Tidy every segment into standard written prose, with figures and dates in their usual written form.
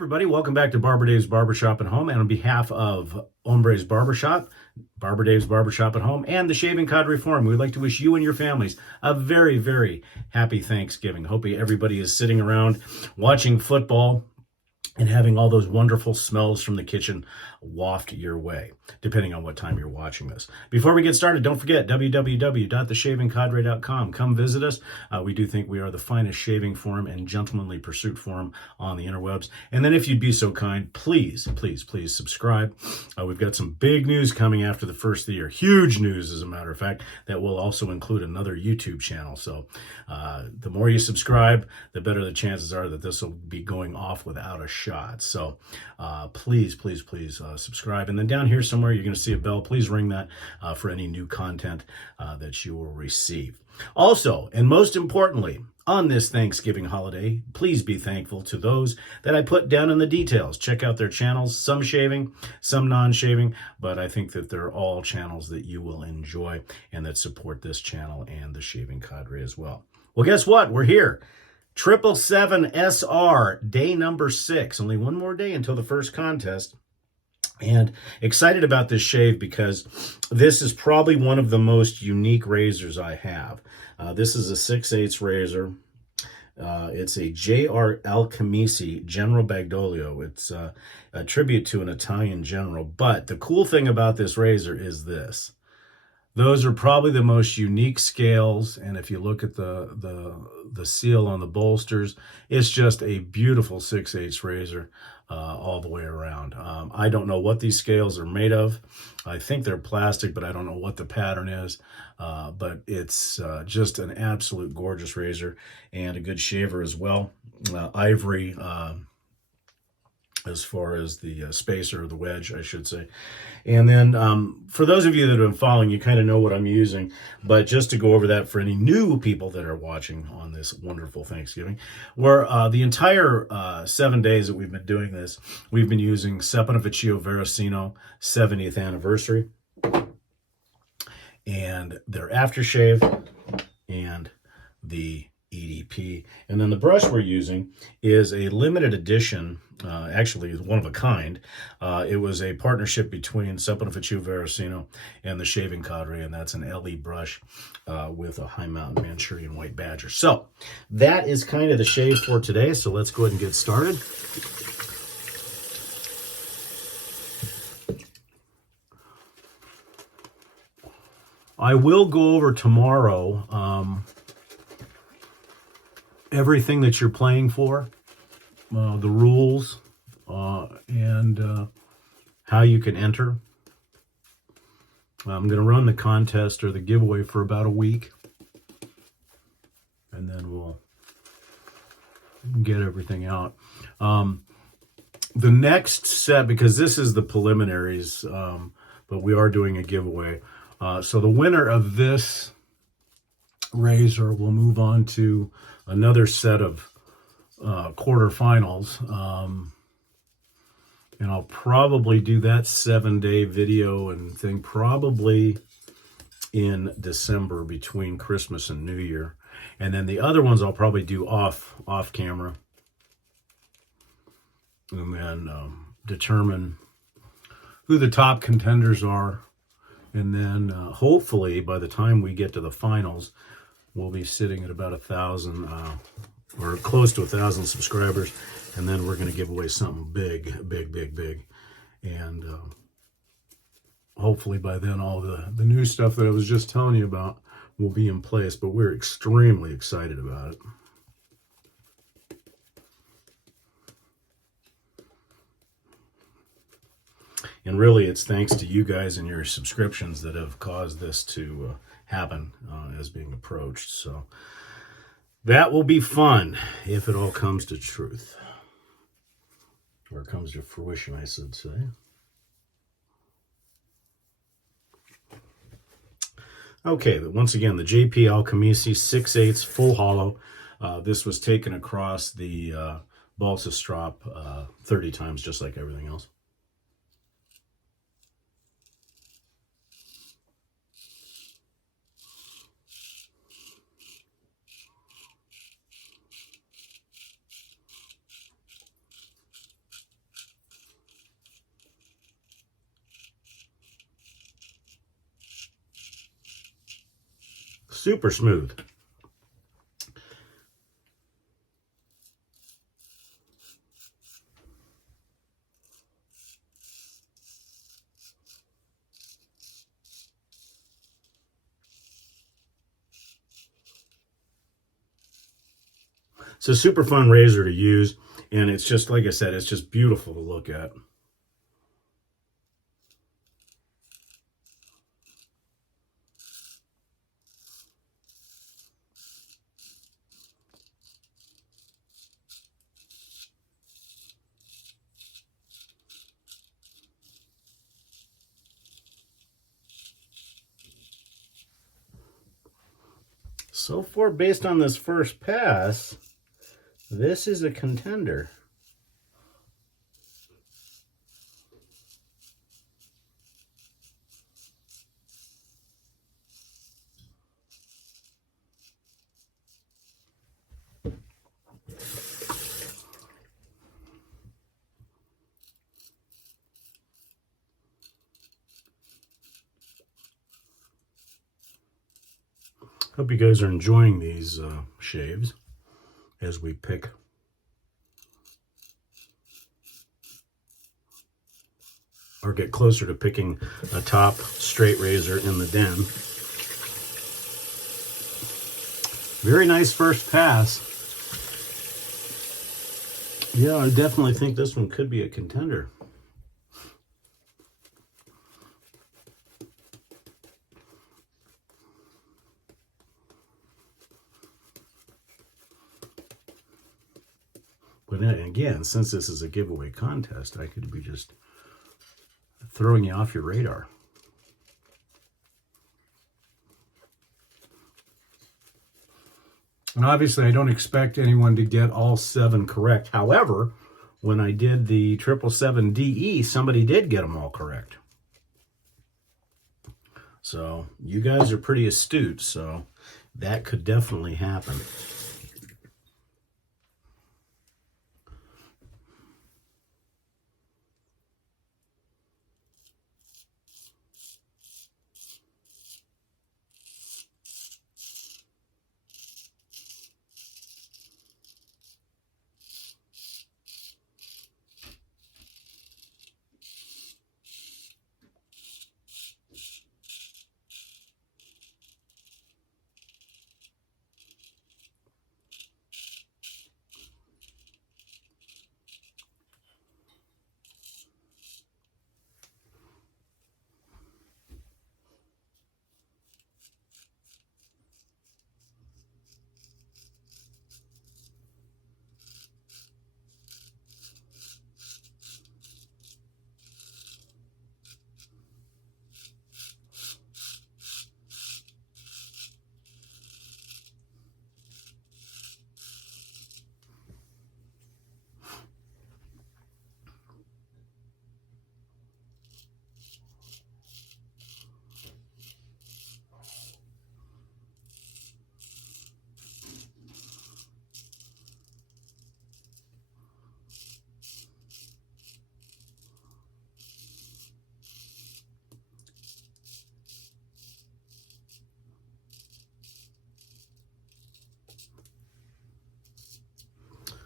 Everybody, welcome back to Barber Dave's Barbershop at Home. And on behalf of Hombre's Barbershop, Barber Dave's Barbershop at Home, and the Shaving Cadre Forum, we'd like to wish you and your families a very, very happy Thanksgiving. Hope everybody is sitting around watching football and having all those wonderful smells from the kitchen waft your way, depending on what time you're watching this. Before we get started, don't forget www.theshavingcadre.com. Come visit us. We do think we are the finest shaving forum and gentlemanly pursuit forum on the interwebs. And then if you'd be so kind, please, please, please subscribe. We've got some big news coming after the first of the year. Huge news, as a matter of fact, that will also include another YouTube channel. So the more you subscribe, the better the chances are that this will be going off without a shot. So please, please, please subscribe. And then down here somewhere, you're going to see a bell. Please ring that for any new content that you will receive. Also, and most importantly, on this Thanksgiving holiday, please be thankful to those that I put down in the details. Check out their channels, some shaving, some non-shaving, but I think that they're all channels that you will enjoy and that support this channel and the Shaving Cadre as well. Well, guess what? We're here. 777 SR, day number 6. Only one more day until the first contest. And excited about this shave because this is probably one of the most unique razors I have. This is a 6/8 razor. It's a J.R. Alchemisi General Bagdoglio. It's a tribute to an Italian general. But the cool thing about this razor is this. Those are probably the most unique scales, and if you look at the seal on the bolsters, it's just a beautiful 6/8 razor all the way around. I don't know what these scales are made of. I think they're plastic, but I don't know what the pattern is. But it's just an absolute gorgeous razor and a good shaver as well. Ivory as far as the spacer, or the wedge, I should say. And then for those of you that have been following, you kind of know what I'm using. But just to go over that for any new people that are watching on this wonderful Thanksgiving, where the entire 7 days that we've been doing this, we've been using Saponificio Veracino 70th anniversary and their aftershave and the EDP. And then the brush we're using is a limited edition, actually one of a kind. It was a partnership between Saponificio Veracino and the Shaving Cadre, and that's an LE brush with a high mountain Manchurian white badger. So that is kind of the shave for today. So let's go ahead and get started. I will go over tomorrow everything that you're playing for, the rules, and how you can enter. I'm going to run the contest or the giveaway for about a week, and then we'll get everything out. The next set, because this is the preliminaries, but we are doing a giveaway. So the winner of this razor will move on to another set of quarterfinals, and I'll probably do that 7-day video and thing probably in December between Christmas and New Year. And then the other ones I'll probably do off camera, and then determine who the top contenders are. And then hopefully by the time we get to the finals, we'll be sitting at about 1,000 or close to 1,000 subscribers, and then we're going to give away something big. And hopefully by then all the new stuff that I was just telling you about will be in place, but we're extremely excited about it. And really, it's thanks to you guys and your subscriptions that have caused this to happen as being approached. So that will be fun if it all comes to truth, or comes to fruition, I should say. Okay, once again, the JP Alchemisi 6/8 full hollow. This was taken across the balsa strop 30 times, just like everything else. super smooth. It's a super fun razor to use, and it's just, like I said, it's just beautiful to look at. So far, based on this first pass, this is a contender. Hope you guys are enjoying these shaves as we pick or get closer to picking a top straight razor in the den. Very nice first pass. Yeah, I definitely think this one could be a contender. But again, since this is a giveaway contest, I could be just throwing you off your radar. And obviously, I don't expect anyone to get all 7 correct. However, when I did the 777DE, somebody did get them all correct. So you guys are pretty astute, so that could definitely happen.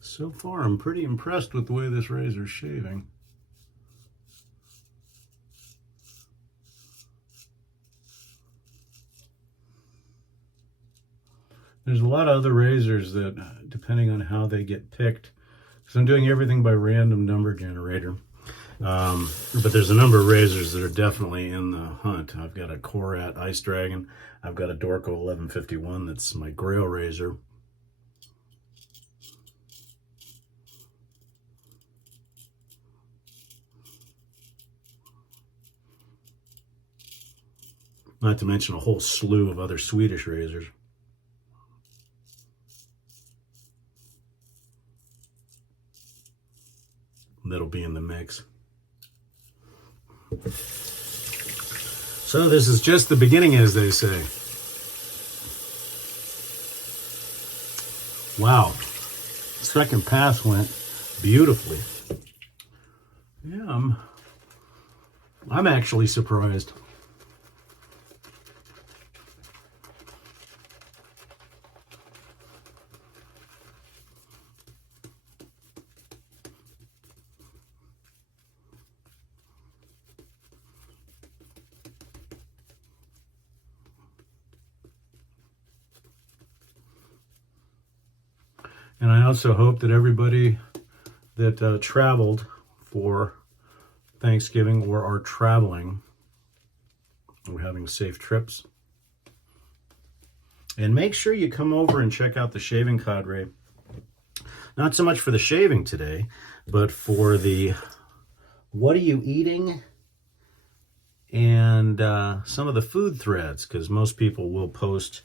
So far, I'm pretty impressed with the way this razor's shaving. There's a lot of other razors that, depending on how they get picked, because I'm doing everything by random number generator, but there's a number of razors that are definitely in the hunt. I've got a Korat Ice Dragon. I've got a Dorco 1151 that's my Grail razor. Not to mention a whole slew of other Swedish razors. That'll be in the mix. So this is just the beginning, as they say. Wow. Second pass went beautifully. Yeah, I'm actually surprised. And I also hope that everybody that traveled for Thanksgiving or are traveling, we're having safe trips. And make sure you come over and check out the Shaving Cadre. Not so much for the shaving today, but for the what are you eating and some of the food threads, because most people will post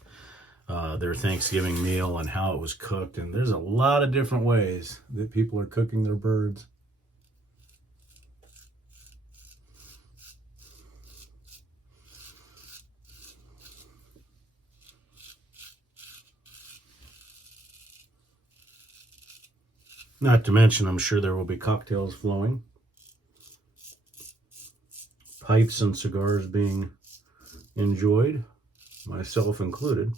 their Thanksgiving meal and how it was cooked. And there's a lot of different ways that people are cooking their birds. Not to mention, I'm sure there will be cocktails flowing, pipes and cigars being enjoyed, myself included.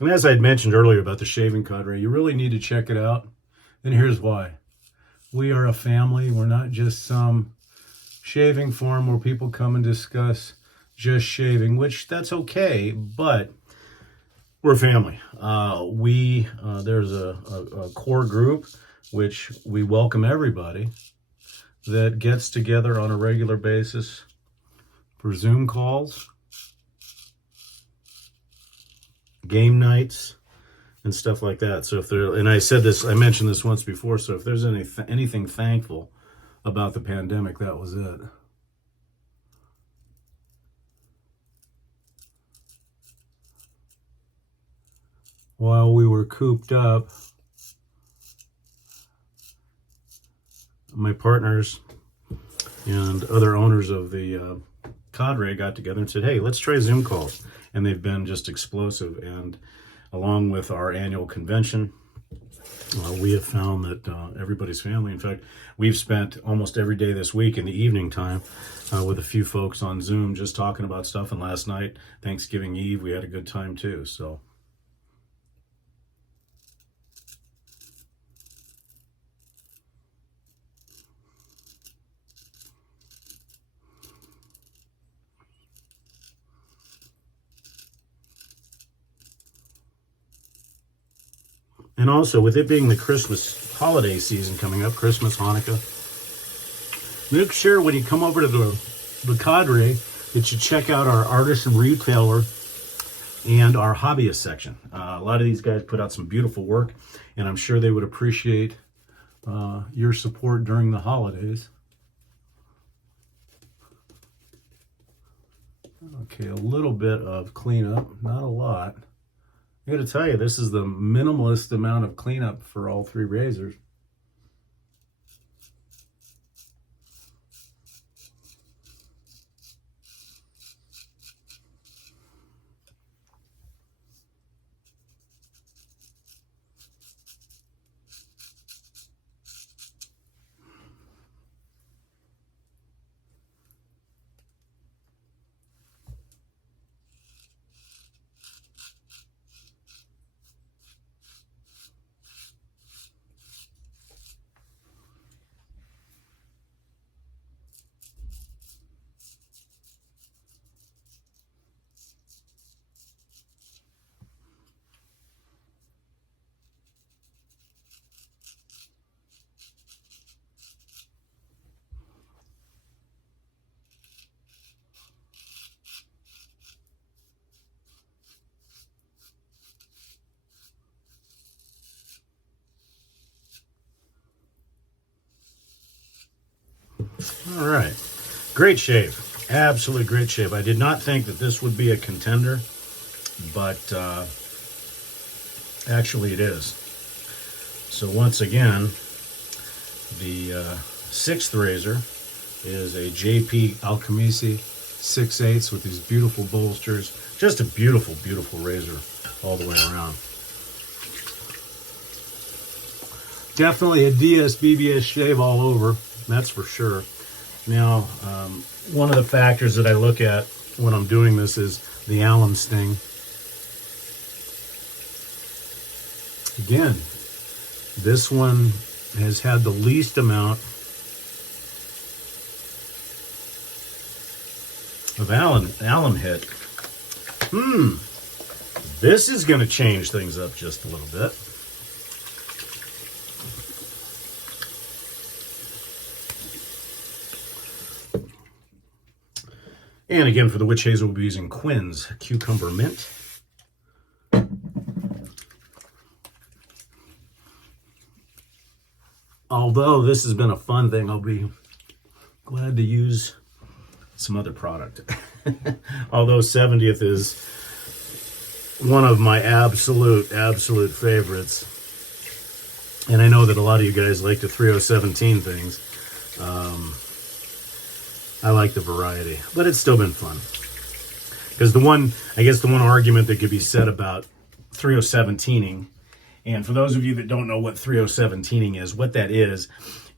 And as I had mentioned earlier about the Shaving Cadre, you really need to check it out. And here's why. We are a family. We're not just some shaving forum where people come and discuss just shaving, which that's okay, but we're a family. There's a core group, which we welcome everybody, that gets together on a regular basis for Zoom calls, game nights, and stuff like that. So if there, and I mentioned this once before, so if there's anything thankful about the pandemic, that was it. While we were cooped up, my partners and other owners of the cadre got together and said, hey, let's try Zoom calls. And they've been just explosive. And along with our annual convention, we have found that everybody's family. In fact, we've spent almost every day this week in the evening time with a few folks on Zoom just talking about stuff. And last night, Thanksgiving Eve, we had a good time too. So. And also, with it being the Christmas holiday season coming up, Christmas, Hanukkah, make sure when you come over to the cadre that you check out our artisan retailer and our hobbyist section. A lot of these guys put out some beautiful work, and I'm sure they would appreciate your support during the holidays. Okay, a little bit of cleanup, not a lot. I got to tell you, this is the minimalist amount of cleanup for all three razors. All right, great shave, absolutely great shave. I did not think that this would be a contender, but actually it is. So once again, the sixth razor is a JP Alchemisi 6/8 with these beautiful bolsters. Just a beautiful, beautiful razor all the way around. Definitely a DS BBS shave all over, that's for sure. Now, one of the factors that I look at when I'm doing this is the alum sting. Again, this one has had the least amount of alum hit. This is going to change things up just a little bit. And again, for the witch hazel, we'll be using Quinn's Cucumber Mint. Although this has been a fun thing, I'll be glad to use some other product. Although 70th is one of my absolute favorites. And I know that a lot of you guys like the 3017 things. I like the variety, but it's still been fun. Because the one argument that could be said about 3017ing, and for those of you that don't know what 3017ing is, what that is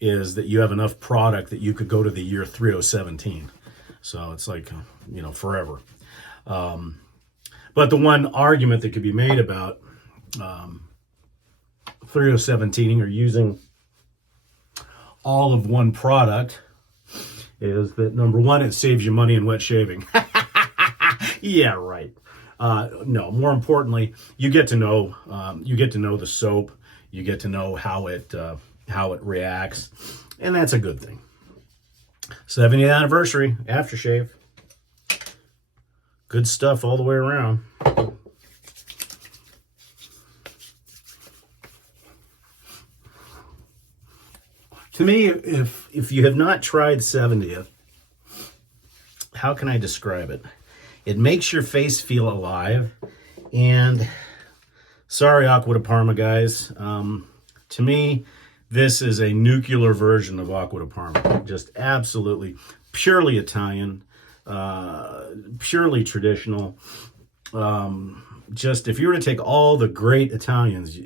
that you have enough product that you could go to the year 3017. So it's like, you know, forever. But the one argument that could be made about 3017ing or using all of one product is that, number one, it saves you money in wet shaving. Yeah, right. No, more importantly, you get to know the soap, you get to know how it reacts, and that's a good thing. 70th anniversary aftershave. Good stuff all the way around. To me, if you have not tried 70th, how can I describe it? It makes your face feel alive. And sorry, Aqua de Parma guys. To me, this is a nuclear version of Aqua de Parma. Just absolutely, purely Italian, purely traditional. Just if you were to take all the great Italians,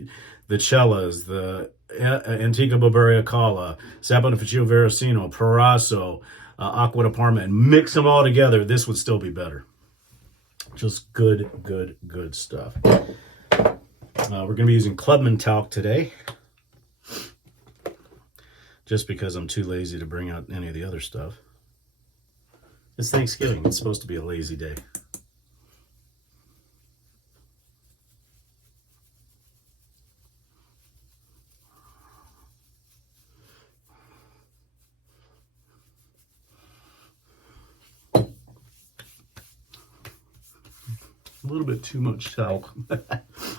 the Cellas, the Antica Barbaria Cala, Sapone Fucile Veracino, Proraso, Aqua de Parma, and mix them all together, this would still be better. Just good stuff. We're going to be using Clubman talc today, just because I'm too lazy to bring out any of the other stuff. It's Thanksgiving. It's supposed to be a lazy day. A little bit too much talc.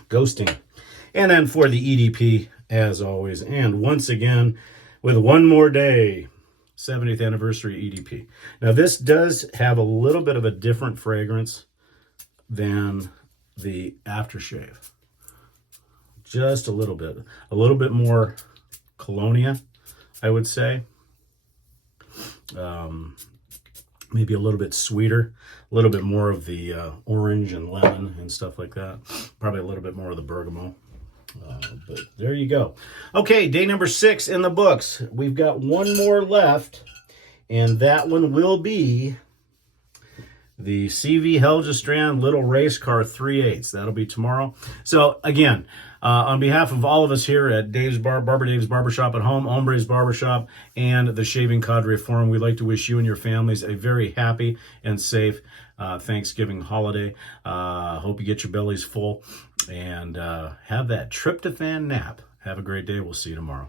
Ghosting. And then for the EDP, as always, and once again, with one more day, 70th anniversary EDP. Now, this does have a little bit of a different fragrance than the aftershave. Just a little bit more colonia, I would say. Maybe a little bit sweeter, a little bit more of the orange and lemon and stuff like that. Probably a little bit more of the bergamot. But there you go. Okay, day number 6 in the books. We've got one more left, and that one will be the CV Helgestrand Little Race Car 3/8. That'll be tomorrow. So again, on behalf of all of us here at Barber Dave's Barbershop at Home, Hombre's Barbershop, and the Shaving Cadre Forum, we'd like to wish you and your families a very happy and safe Thanksgiving holiday. Hope you get your bellies full and have that tryptophan nap. Have a great day. We'll see you tomorrow.